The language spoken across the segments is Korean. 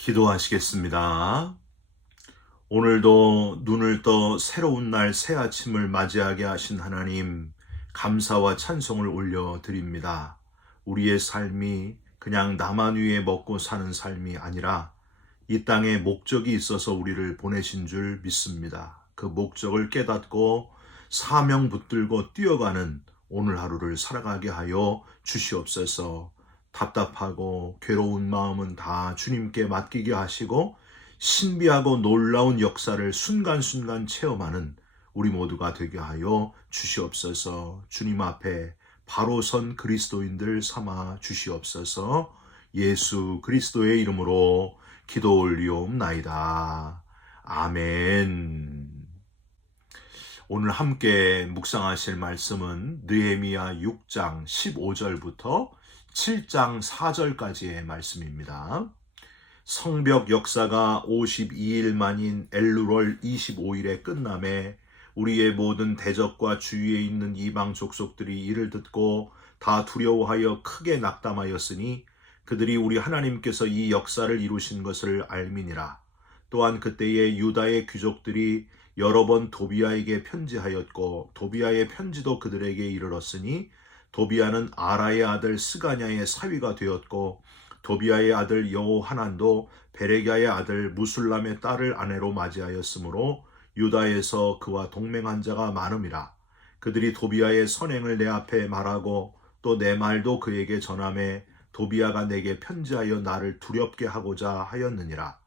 기도하시겠습니다. 오늘도 눈을 떠 새로운 날 새 아침을 맞이하게 하신 하나님, 감사와 찬송을 올려드립니다. 우리의 삶이 그냥 나만 위에 먹고 사는 삶이 아니라 이 땅에 목적이 있어서 우리를 보내신 줄 믿습니다. 그 목적을 깨닫고 사명 붙들고 뛰어가는 오늘 하루를 살아가게 하여 주시옵소서. 답답하고 괴로운 마음은 다 주님께 맡기게 하시고 신비하고 놀라운 역사를 순간순간 체험하는 우리 모두가 되게 하여 주시옵소서. 주님 앞에 바로 선 그리스도인들 삼아 주시옵소서. 예수 그리스도의 이름으로 기도 올리옵나이다. 아멘. 오늘 함께 묵상하실 말씀은 느헤미야 6장 15절부터 7장 4절까지의 말씀입니다. 성벽 역사가 52일 만인 엘루월 25일에 끝남에 우리의 모든 대적과 주위에 있는 이방 족속들이 이를 듣고 다 두려워하여 크게 낙담하였으니 그들이 우리 하나님께서 이 역사를 이루신 것을 알미니라. 또한 그때에 유다의 귀족들이 여러 번 도비아에게 편지하였고 도비아의 편지도 그들에게 이르렀으니 도비아는 아라의 아들 스가냐의 사위가 되었고 도비아의 아들 여호하난도 베레갸의 아들 무술람의 딸을 아내로 맞이하였으므로 유다에서 그와 동맹한 자가 많음이라. 그들이 도비아의 선행을 내 앞에 말하고 또 내 말도 그에게 전하매 도비아가 내게 편지하여 나를 두렵게 하고자 하였느니라.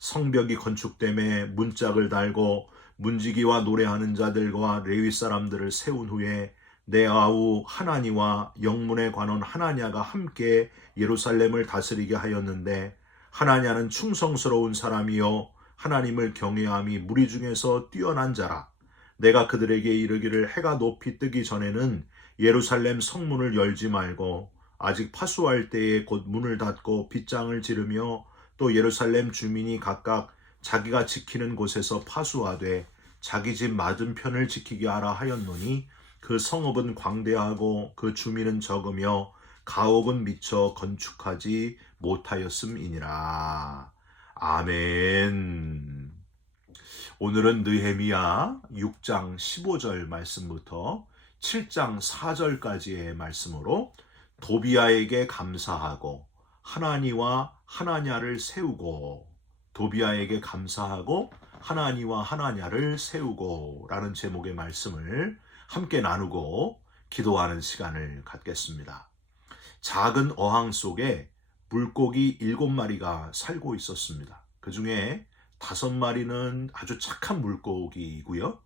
성벽이 건축됨에 문짝을 달고 문지기와 노래하는 자들과 레위 사람들을 세운 후에 내 아우 하나니와 영문의 관원 하나냐가 함께 예루살렘을 다스리게 하였는데 하나냐는 충성스러운 사람이요 하나님을 경외함이 무리 중에서 뛰어난 자라. 내가 그들에게 이르기를 해가 높이 뜨기 전에는 예루살렘 성문을 열지 말고 아직 파수할 때에 곧 문을 닫고 빗장을 지르며 또 예루살렘 주민이 각각 자기가 지키는 곳에서 파수하되 자기 집 맞은편을 지키게 하라 하였노니 그 성읍은 광대하고 그 주민은 적으며 가옥은 미처 건축하지 못하였음이니라. 아멘. 오늘은 느헤미야 6장 15절 말씀부터 7장 4절까지의 말씀으로 도비아에게 감사하고 하나니와 하나냐를 세우고 도비아에게 감사하고 하나니와 하나냐를 세우고 라는 제목의 말씀을 함께 나누고 기도하는 시간을 갖겠습니다. 작은 어항 속에 물고기 7마리가 살고 있었습니다. 그 중에 5마리는 아주 착한 물고기이고요.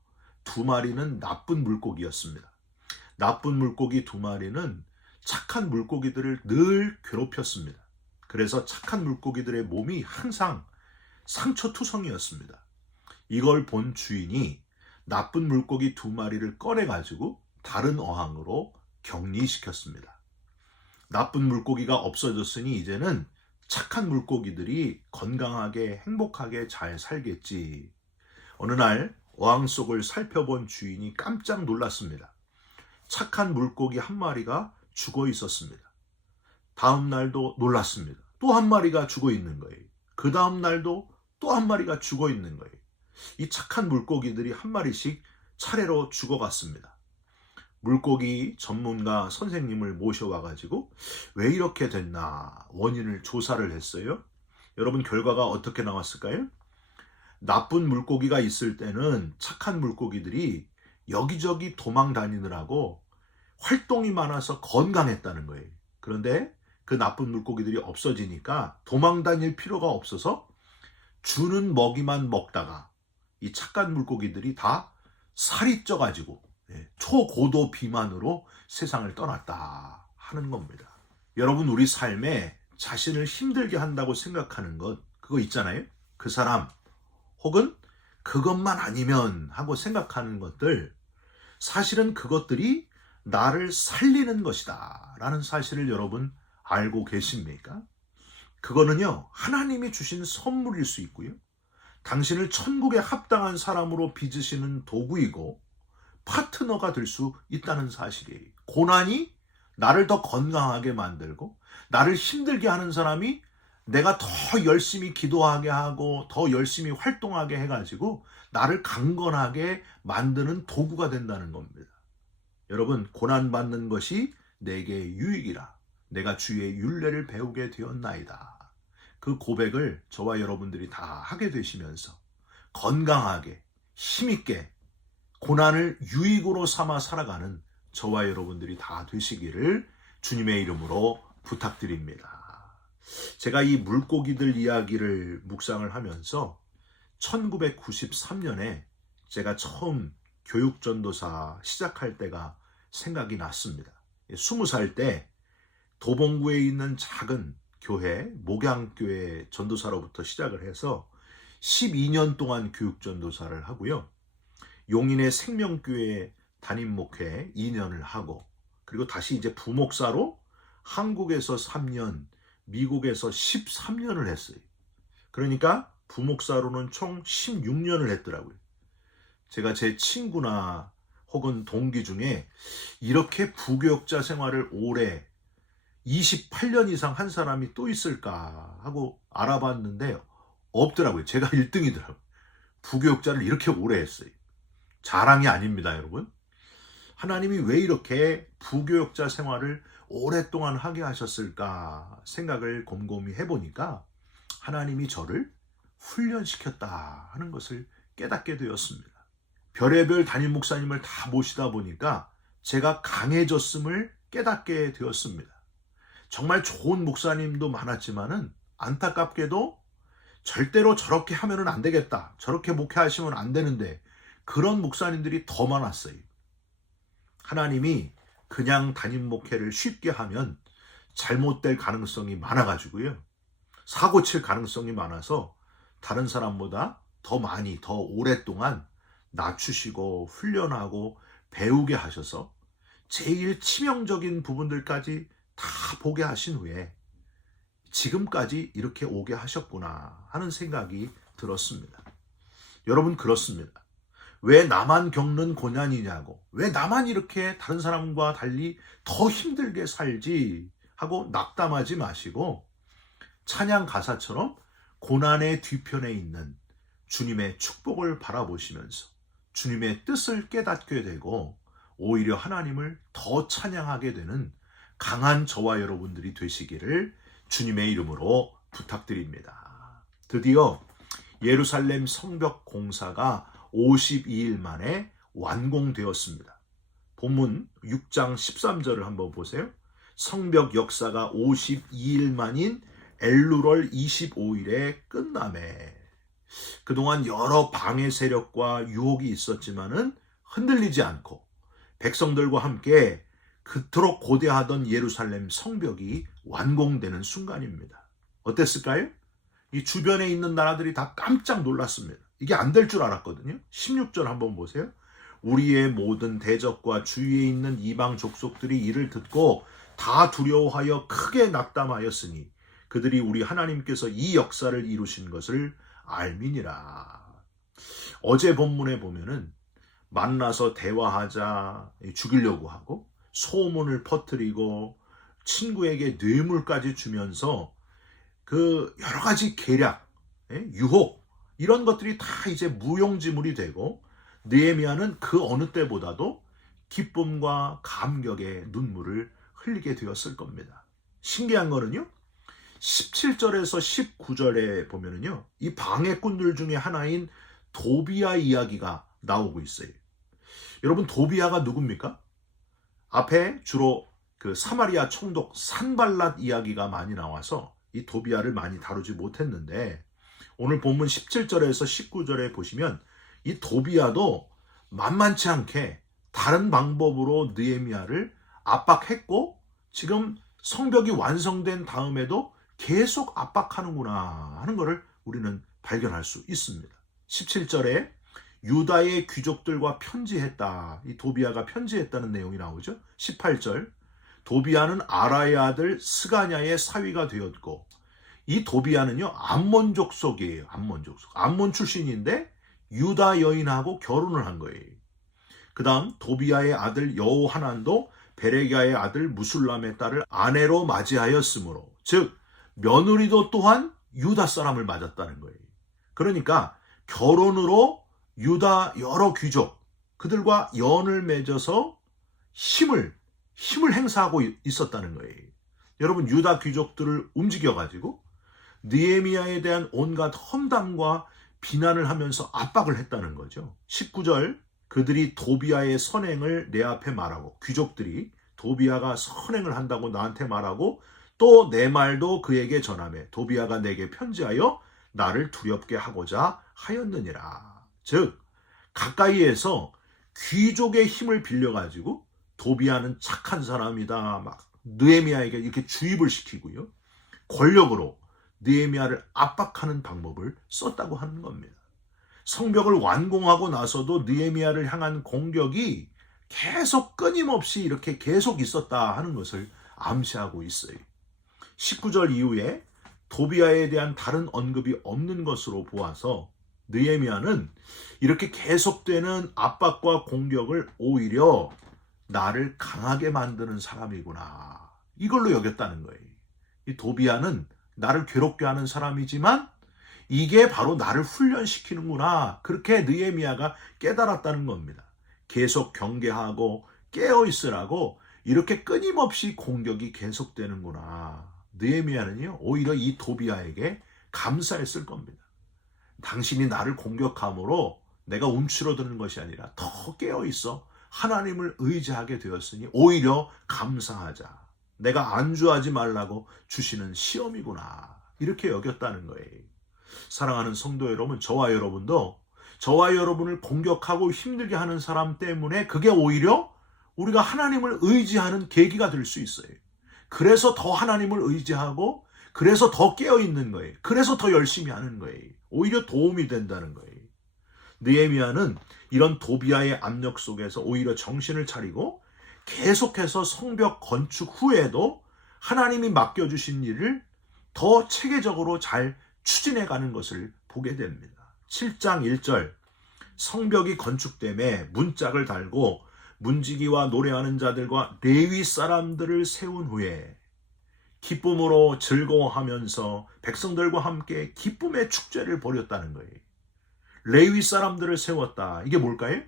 2마리는 나쁜 물고기였습니다. 나쁜 물고기 2마리는 착한 물고기들을 늘 괴롭혔습니다. 그래서 착한 물고기들의 몸이 항상 상처투성이었습니다. 이걸 본 주인이 나쁜 물고기 2마리를 꺼내가지고 다른 어항으로 격리시켰습니다. 나쁜 물고기가 없어졌으니 이제는 착한 물고기들이 건강하게 행복하게 잘 살겠지. 어느 날 어항 속을 살펴본 주인이 깜짝 놀랐습니다. 착한 물고기 1마리가 죽어 있었습니다. 다음 날도 놀랐습니다. 또 1마리가 죽어 있는 거예요. 그 다음 날도 또 1마리가 죽어 있는 거예요. 이 착한 물고기들이 1마리씩 차례로 죽어갔습니다. 물고기 전문가 선생님을 모셔와가지고 왜 이렇게 됐나 원인을 조사를 했어요. 여러분 결과가 어떻게 나왔을까요? 나쁜 물고기가 있을 때는 착한 물고기들이 여기저기 도망 다니느라고 활동이 많아서 건강했다는 거예요. 그런데 그 나쁜 물고기들이 없어지니까 도망 다닐 필요가 없어서 주는 먹이만 먹다가 이 착한 물고기들이 다 살이 쪄가지고 초고도 비만으로 세상을 떠났다 하는 겁니다. 여러분 우리 삶에 자신을 힘들게 한다고 생각하는 것 그거 있잖아요. 그 사람 혹은 그것만 아니면 하고 생각하는 것들 사실은 그것들이 나를 살리는 것이다 라는 사실을 여러분 알고 계십니까? 그거는요 하나님이 주신 선물일 수 있고요. 당신을 천국에 합당한 사람으로 빚으시는 도구이고 파트너가 될 수 있다는 사실이에요. 고난이 나를 더 건강하게 만들고 나를 힘들게 하는 사람이 내가 더 열심히 기도하게 하고 더 열심히 활동하게 해가지고 나를 강건하게 만드는 도구가 된다는 겁니다. 여러분, 고난받는 것이 내게 유익이라 내가 주의 율례를 배우게 되었나이다. 그 고백을 저와 여러분들이 다 하게 되시면서 건강하게 힘있게 고난을 유익으로 삼아 살아가는 저와 여러분들이 다 되시기를 주님의 이름으로 부탁드립니다. 제가 이 물고기들 이야기를 묵상을 하면서 1993년에 제가 처음 교육전도사 시작할 때가 생각이 났습니다. 20살 때 도봉구에 있는 작은 교회, 목양교회 전도사로부터 시작을 해서 12년 동안 교육전도사를 하고요. 용인의 생명교회 담임목회 2년을 하고, 그리고 다시 이제 부목사로 한국에서 3년, 미국에서 13년을 했어요. 그러니까 부목사로는 총 16년을 했더라고요. 제가 제 친구나 혹은 동기 중에 이렇게 부교육자 생활을 오래 28년 이상 한 사람이 또 있을까 하고 알아봤는데 없더라고요. 제가 1등이더라고요. 부교육자를 이렇게 오래 했어요. 자랑이 아닙니다, 여러분. 하나님이 왜 이렇게 부교육자 생활을 오랫동안 하게 하셨을까 생각을 곰곰이 해보니까 하나님이 저를 훈련시켰다 하는 것을 깨닫게 되었습니다. 별의별 담임 목사님을 다 모시다 보니까 제가 강해졌음을 깨닫게 되었습니다. 정말 좋은 목사님도 많았지만은 안타깝게도 절대로 저렇게 하면은 안 되겠다, 저렇게 목회하시면 안 되는데, 그런 목사님들이 더 많았어요. 하나님이 그냥 담임 목회를 쉽게 하면 잘못될 가능성이 많아가지고요, 사고 칠 가능성이 많아서 다른 사람보다 더 많이, 더 오랫동안 낮추시고 훈련하고 배우게 하셔서 제일 치명적인 부분들까지 다 보게 하신 후에 지금까지 이렇게 오게 하셨구나 하는 생각이 들었습니다. 여러분, 그렇습니다. 왜 나만 겪는 고난이냐고, 왜 나만 이렇게 다른 사람과 달리 더 힘들게 살지 하고 낙담하지 마시고, 찬양 가사처럼 고난의 뒤편에 있는 주님의 축복을 바라보시면서 주님의 뜻을 깨닫게 되고 오히려 하나님을 더 찬양하게 되는 강한 저와 여러분들이 되시기를 주님의 이름으로 부탁드립니다. 드디어 예루살렘 성벽 공사가 52일 만에 완공되었습니다. 본문 6장 13절을 한번 보세요. 성벽 역사가 52일 만인 엘루월 25일에 끝나매. 그동안 여러 방해 세력과 유혹이 있었지만은 흔들리지 않고 백성들과 함께 그토록 고대하던 예루살렘 성벽이 완공되는 순간입니다. 어땠을까요? 이 주변에 있는 나라들이 다 깜짝 놀랐습니다. 이게 안 될 줄 알았거든요. 16절 한번 보세요. 우리의 모든 대적과 주위에 있는 이방 족속들이 이를 듣고 다 두려워하여 크게 낙담하였으니 그들이 우리 하나님께서 이 역사를 이루신 것을 알미니라. 어제 본문에 보면은 만나서 대화하자 죽이려고 하고 소문을 퍼뜨리고 친구에게 뇌물까지 주면서 그 여러 가지 계략, 유혹, 이런 것들이 다 이제 무용지물이 되고 느헤미야는 그 어느 때보다도 기쁨과 감격의 눈물을 흘리게 되었을 겁니다. 신기한 거는요, 17절에서 19절에 보면은요, 이 방해꾼들 중에 하나인 도비야 이야기가 나오고 있어요. 여러분, 도비야가 누굽니까? 앞에 주로 그 사마리아 총독 산발랏 이야기가 많이 나와서 이 도비야를 많이 다루지 못했는데, 오늘 본문 17절에서 19절에 보시면 이 도비야도 만만치 않게 다른 방법으로 느헤미야를 압박했고 지금 성벽이 완성된 다음에도 계속 압박하는구나 하는 것을 우리는 발견할 수 있습니다. 17절에 유다의 귀족들과 편지했다. 이 도비야가 편지했다는 내용이 나오죠. 18절, 도비야는 아라의 아들 스가냐의 사위가 되었고, 이 도비야는요 암몬 족속이에요. 암몬 족속, 암몬 출신인데 유다 여인하고 결혼을 한 거예요. 그 다음 도비야의 아들 여호하난도 베레기야의 아들 무술람의 딸을 아내로 맞이하였으므로, 즉 며느리도 또한 유다 사람을 맞았다는 거예요. 그러니까 결혼으로 유다 여러 귀족 그들과 연을 맺어서 힘을 행사하고 있었다는 거예요. 여러분, 유다 귀족들을 움직여가지고 느헤미야에 대한 온갖 험담과 비난을 하면서 압박을 했다는 거죠. 19절, 그들이 도비아의 선행을 내 앞에 말하고, 귀족들이 도비아가 선행을 한다고 나한테 말하고 또 내 말도 그에게 전하며 도비아가 내게 편지하여 나를 두렵게 하고자 하였느니라. 즉 가까이에서 귀족의 힘을 빌려가지고 도비아는 착한 사람이다 막 느헤미야에게 이렇게 주입을 시키고요, 권력으로 느헤미야를 압박하는 방법을 썼다고 하는 겁니다. 성벽을 완공하고 나서도 느헤미야를 향한 공격이 계속 끊임없이 이렇게 계속 있었다 하는 것을 암시하고 있어요. 19절 이후에 도비아에 대한 다른 언급이 없는 것으로 보아서 느헤미야는 이렇게 계속되는 압박과 공격을 오히려 나를 강하게 만드는 사람이구나, 이걸로 여겼다는 거예요. 이 도비아는 나를 괴롭게 하는 사람이지만 이게 바로 나를 훈련시키는구나, 그렇게 느헤미야가 깨달았다는 겁니다. 계속 경계하고 깨어있으라고 이렇게 끊임없이 공격이 계속되는구나. 느헤미야는요, 오히려 이 도비아에게 감사했을 겁니다. 당신이 나를 공격함으로 내가 움츠러드는 것이 아니라 더 깨어있어 하나님을 의지하게 되었으니 오히려 감사하자. 내가 안주하지 말라고 주시는 시험이구나, 이렇게 여겼다는 거예요. 사랑하는 성도 여러분, 저와 여러분도 저와 여러분을 공격하고 힘들게 하는 사람 때문에 그게 오히려 우리가 하나님을 의지하는 계기가 될 수 있어요. 그래서 더 하나님을 의지하고, 그래서 더 깨어있는 거예요. 그래서 더 열심히 하는 거예요. 오히려 도움이 된다는 거예요. 느헤미야는 이런 도비아의 압력 속에서 오히려 정신을 차리고 계속해서 성벽 건축 후에도 하나님이 맡겨주신 일을 더 체계적으로 잘 추진해가는 것을 보게 됩니다. 7장 1절, 성벽이 건축됨에 문짝을 달고 문지기와 노래하는 자들과 레위 사람들을 세운 후에 기쁨으로 즐거워하면서 백성들과 함께 기쁨의 축제를 벌였다는 거예요. 레위 사람들을 세웠다. 이게 뭘까요?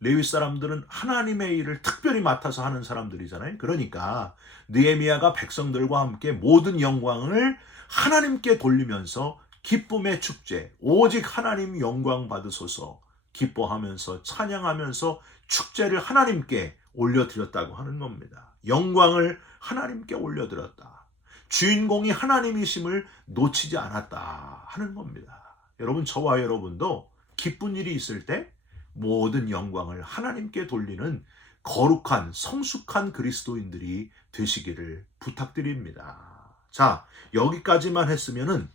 레위 사람들은 하나님의 일을 특별히 맡아서 하는 사람들이잖아요. 그러니까 느헤미야가 백성들과 함께 모든 영광을 하나님께 돌리면서 기쁨의 축제, 오직 하나님 영광 받으소서 기뻐하면서 찬양하면서 축제를 하나님께 올려드렸다고 하는 겁니다. 영광을 하나님께 올려드렸다. 주인공이 하나님이심을 놓치지 않았다 하는 겁니다. 여러분, 저와 여러분도 기쁜 일이 있을 때 모든 영광을 하나님께 돌리는 거룩한 성숙한 그리스도인들이 되시기를 부탁드립니다. 자, 여기까지만 했으면은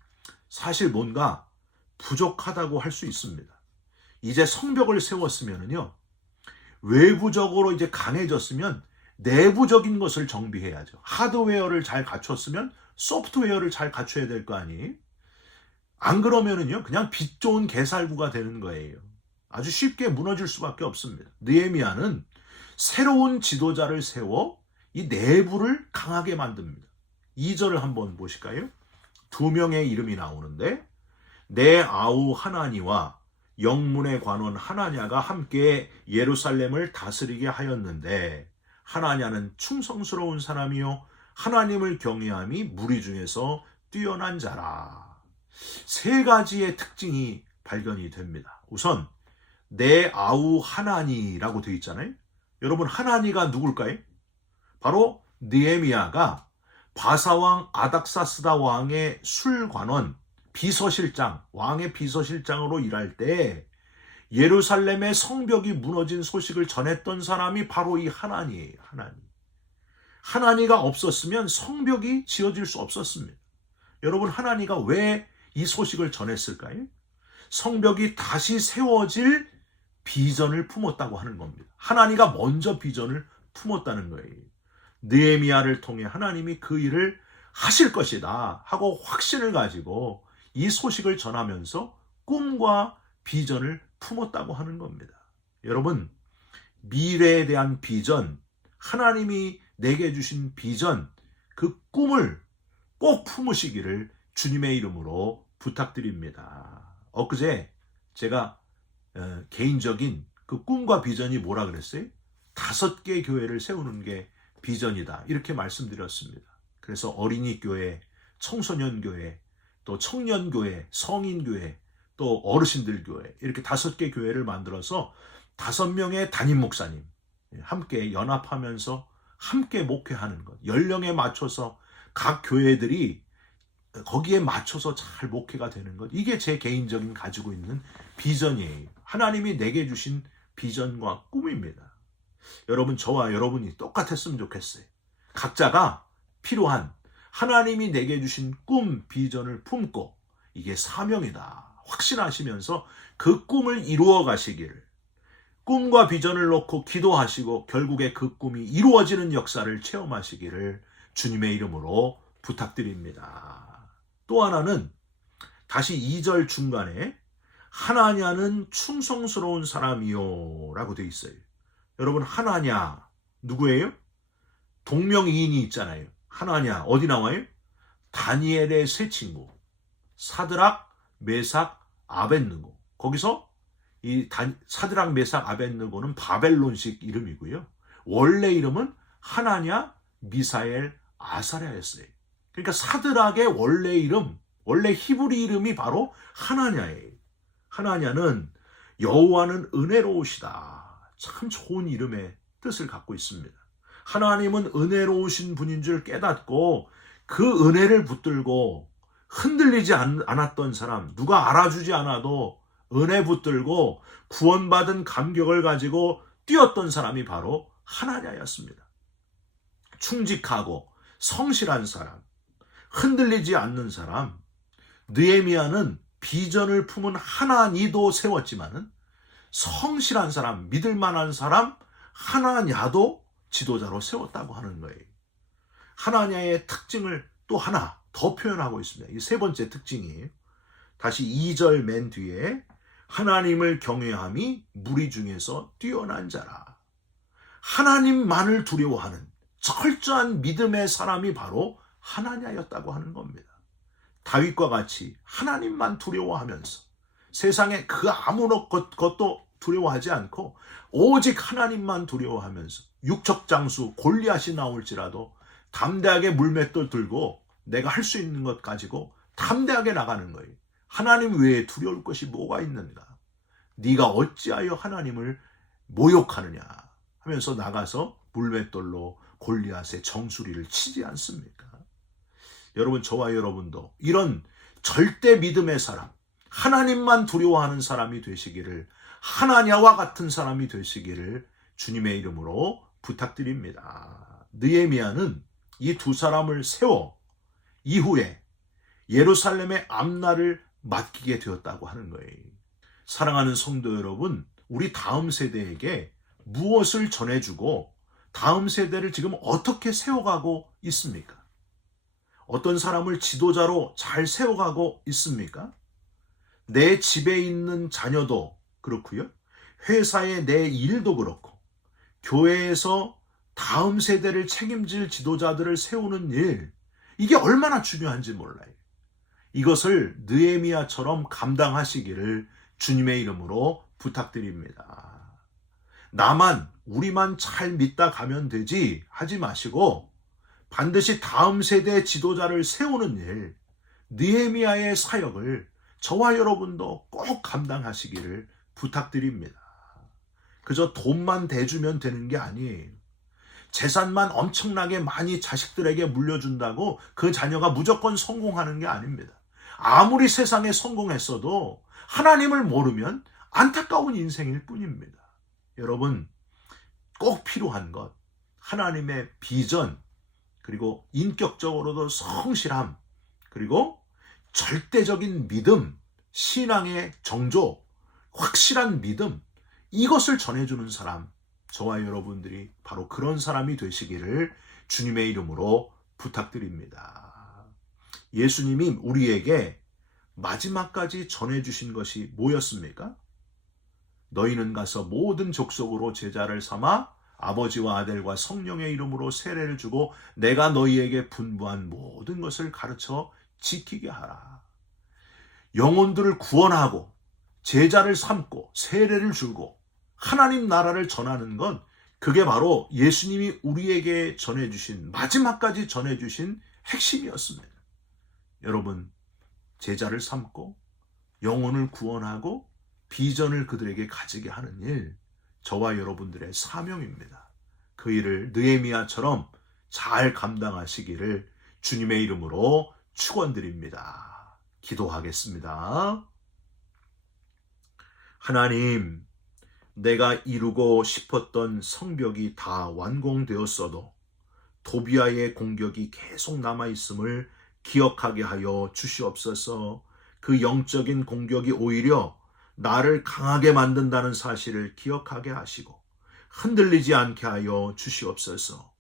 사실 뭔가 부족하다고 할 수 있습니다. 이제 성벽을 세웠으면은요, 외부적으로 이제 강해졌으면 내부적인 것을 정비해야죠. 하드웨어를 잘 갖췄으면 소프트웨어를 잘 갖춰야 될 거 아니에요? 안 그러면은요, 그냥 빛 좋은 개살구가 되는 거예요. 아주 쉽게 무너질 수밖에 없습니다. 느헤미야는 새로운 지도자를 세워 이 내부를 강하게 만듭니다. 2절을 한번 보실까요? 두 명의 이름이 나오는데, 내 아우 하나니와 영문의 관원 하나냐가 함께 예루살렘을 다스리게 하였는데, 하나냐는 충성스러운 사람이요 하나님을 경외함이 무리 중에서 뛰어난 자라. 세 가지의 특징이 발견이 됩니다. 우선 내 아우 하나니라고 되어 있잖아요. 여러분, 하나니가 누굴까요? 바로 느헤미야가 바사왕 아닥사스다 왕의 술관원, 비서실장, 왕의 비서실장으로 일할 때 예루살렘의 성벽이 무너진 소식을 전했던 사람이 바로 이 하나니예요. 하나니가 없었으면 성벽이 지어질 수 없었습니다. 여러분, 하나니가 왜 이 소식을 전했을까요? 성벽이 다시 세워질 비전을 품었다고 하는 겁니다. 하나니가 먼저 비전을 품었다는 거예요. 느헤미야를 통해 하나님이 그 일을 하실 것이다 하고 확신을 가지고 이 소식을 전하면서 꿈과 비전을 품었다고 하는 겁니다. 여러분, 미래에 대한 비전, 하나님이 내게 주신 비전, 그 꿈을 꼭 품으시기를 주님의 이름으로 부탁드립니다. 엊그제 제가 개인적인 그 꿈과 비전이 뭐라 그랬어요? 5개 교회를 세우는 게 비전이다, 이렇게 말씀드렸습니다. 그래서 어린이 교회, 청소년 교회, 또 청년 교회, 성인 교회, 또 어르신들 교회, 이렇게 5개 교회를 만들어서 5명의 담임 목사님 함께 연합하면서 함께 목회하는 것, 연령에 맞춰서 각 교회들이 거기에 맞춰서 잘 목회가 되는 것, 이게 제 개인적인 가지고 있는 비전이에요. 하나님이 내게 주신 비전과 꿈입니다. 여러분, 저와 여러분이 똑같았으면 좋겠어요. 각자가 필요한 하나님이 내게 주신 꿈, 비전을 품고 이게 사명이다 확신하시면서 그 꿈을 이루어 가시기를, 꿈과 비전을 놓고 기도하시고 결국에 그 꿈이 이루어지는 역사를 체험하시기를 주님의 이름으로 부탁드립니다. 또 하나는 다시 2절 중간에 하나냐는 충성스러운 사람이요 라고 되어 있어요. 여러분, 하나냐 누구예요? 동명이인이 있잖아요. 하나냐 어디 나와요? 다니엘의 세 친구 사드락, 메삭, 아벳느고. 거기서 이 사드락, 메삭, 아벳느고는 바벨론식 이름이고요. 원래 이름은 하나냐, 미사엘, 아사랴였어요. 그러니까 사드락의 원래 이름, 원래 히브리 이름이 바로 하나냐예요. 하나냐는 여호와는 은혜로우시다. 참 좋은 이름의 뜻을 갖고 있습니다. 하나님은 은혜로우신 분인 줄 깨닫고 그 은혜를 붙들고 흔들리지 않았던 사람, 누가 알아주지 않아도 은혜 붙들고 구원받은 감격을 가지고 뛰었던 사람이 바로 하나냐였습니다. 충직하고 성실한 사람, 흔들리지 않는 사람. 느헤미야는 비전을 품은 하나니도 세웠지만은 성실한 사람, 믿을 만한 사람 하나냐도 지도자로 세웠다고 하는 거예요. 하나냐의 특징을 또 하나 더 표현하고 있습니다. 이 세 번째 특징이에요. 다시 2절 맨 뒤에 하나님을 경외함이 무리 중에서 뛰어난 자라. 하나님만을 두려워하는 철저한 믿음의 사람이 바로 하나냐였다고 하는 겁니다. 다윗과 같이 하나님만 두려워하면서 세상에 그 아무런 것도 두려워하지 않고 오직 하나님만 두려워하면서 육척 장수 골리앗이 나올지라도 담대하게 물맷돌 들고 내가 할 수 있는 것 가지고 담대하게 나가는 거예요. 하나님 외에 두려울 것이 뭐가 있는가? 네가 어찌하여 하나님을 모욕하느냐 하면서 나가서 물맷돌로 골리앗의 정수리를 치지 않습니까? 여러분, 저와 여러분도 이런 절대 믿음의 사람, 하나님만 두려워하는 사람이 되시기를, 하나냐와 같은 사람이 되시기를 주님의 이름으로 부탁드립니다. 느헤미야는 이 두 사람을 세워 이후에 예루살렘의 앞날을 맡기게 되었다고 하는 거예요. 사랑하는 성도 여러분, 우리 다음 세대에게 무엇을 전해주고 다음 세대를 지금 어떻게 세워가고 있습니까? 어떤 사람을 지도자로 잘 세워가고 있습니까? 내 집에 있는 자녀도 그렇고요. 회사의 내 일도 그렇고 교회에서 다음 세대를 책임질 지도자들을 세우는 일, 이게 얼마나 중요한지 몰라요. 이것을 느헤미야처럼 감당하시기를 주님의 이름으로 부탁드립니다. 우리만 잘 믿다 가면 되지 하지 마시고 반드시 다음 세대 지도자를 세우는 일, 느헤미야의 사역을 저와 여러분도 꼭 감당하시기를 부탁드립니다. 그저 돈만 대주면 되는 게 아니에요. 재산만 엄청나게 많이 자식들에게 물려준다고 그 자녀가 무조건 성공하는 게 아닙니다. 아무리 세상에 성공했어도 하나님을 모르면 안타까운 인생일 뿐입니다. 여러분, 꼭 필요한 것, 하나님의 비전, 그리고 인격적으로도 성실함, 그리고 절대적인 믿음, 신앙의 정조, 확실한 믿음, 이것을 전해주는 사람, 저와 여러분들이 바로 그런 사람이 되시기를 주님의 이름으로 부탁드립니다. 예수님이 우리에게 마지막까지 전해주신 것이 뭐였습니까? 너희는 가서 모든 족속으로 제자를 삼아 아버지와 아들과 성령의 이름으로 세례를 주고 내가 너희에게 분부한 모든 것을 가르쳐 지키게 하라. 영혼들을 구원하고 제자를 삼고 세례를 주고 하나님 나라를 전하는 건 그게 바로 예수님이 우리에게 전해주신, 마지막까지 전해주신 핵심이었습니다. 여러분, 제자를 삼고 영혼을 구원하고 비전을 그들에게 가지게 하는 일, 저와 여러분들의 사명입니다. 그 일을 느헤미야처럼 잘 감당하시기를 주님의 이름으로 축원드립니다. 기도하겠습니다. 하나님, 내가 이루고 싶었던 성벽이 다 완공되었어도 도비아의 공격이 계속 남아있음을 기억하게 하여 주시옵소서. 그 영적인 공격이 오히려 나를 강하게 만든다는 사실을 기억하게 하시고 흔들리지 않게 하여 주시옵소서.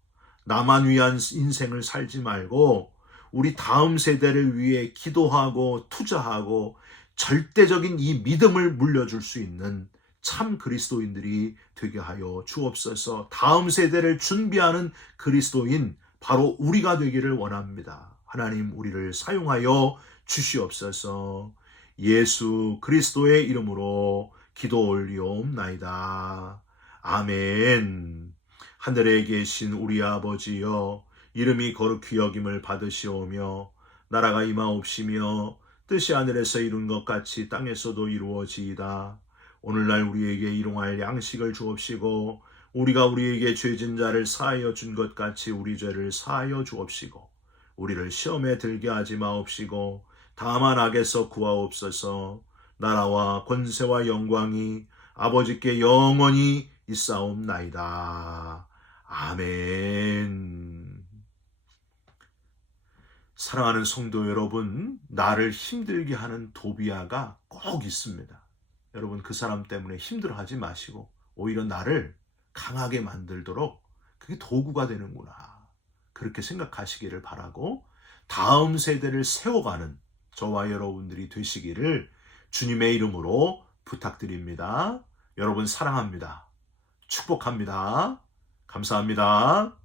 나만 위한 인생을 살지 말고 우리 다음 세대를 위해 기도하고 투자하고 절대적인 이 믿음을 물려줄 수 있는 참 그리스도인들이 되게 하여 주옵소서. 다음 세대를 준비하는 그리스도인, 바로 우리가 되기를 원합니다. 하나님, 우리를 사용하여 주시옵소서. 예수 그리스도의 이름으로 기도 올리옵나이다. 아멘. 하늘에 계신 우리 아버지여, 이름이 거룩히 여김을 받으시오며 나라가 임하옵시며 뜻이 하늘에서 이룬 것 같이 땅에서도 이루어지이다. 오늘날 우리에게 일용할 양식을 주옵시고 우리가 우리에게 죄진 자를 사하여 준 것 같이 우리 죄를 사하여 주옵시고 우리를 시험에 들게 하지 마옵시고 다만 악에서 구하옵소서. 나라와 권세와 영광이 아버지께 영원히 있사옵나이다. 아멘. 사랑하는 성도 여러분, 나를 힘들게 하는 도비아가 꼭 있습니다. 여러분, 그 사람 때문에 힘들어하지 마시고 오히려 나를 강하게 만들도록 그게 도구가 되는구나, 그렇게 생각하시기를 바라고, 다음 세대를 세워가는 저와 여러분들이 되시기를 주님의 이름으로 부탁드립니다. 여러분 사랑합니다. 축복합니다. 감사합니다.